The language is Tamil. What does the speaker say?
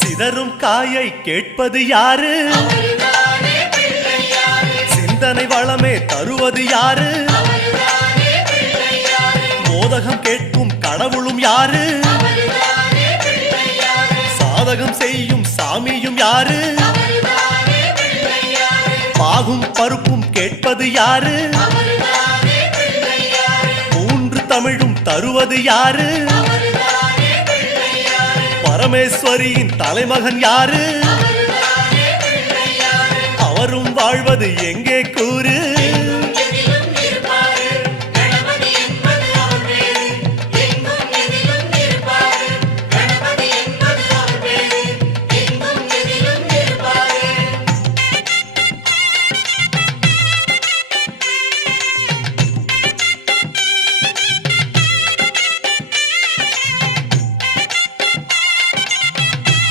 சிதறும் காயை கேட்பது யாரு? சிந்தனை வளமே தருவது யாரு? மோதகம் கேட்கும் கடவுளும் யாரு? சாதகம் செய்யும் சாமியும் யாரு? பாகும் பருப்பும் கேட்பது யாரு? மூன்று தமிழும் தருவது யாரு? பரமேஸ்வரியின் தலைமகன் யாரு? அவரும் வாழ்வது எங்கே கூறு?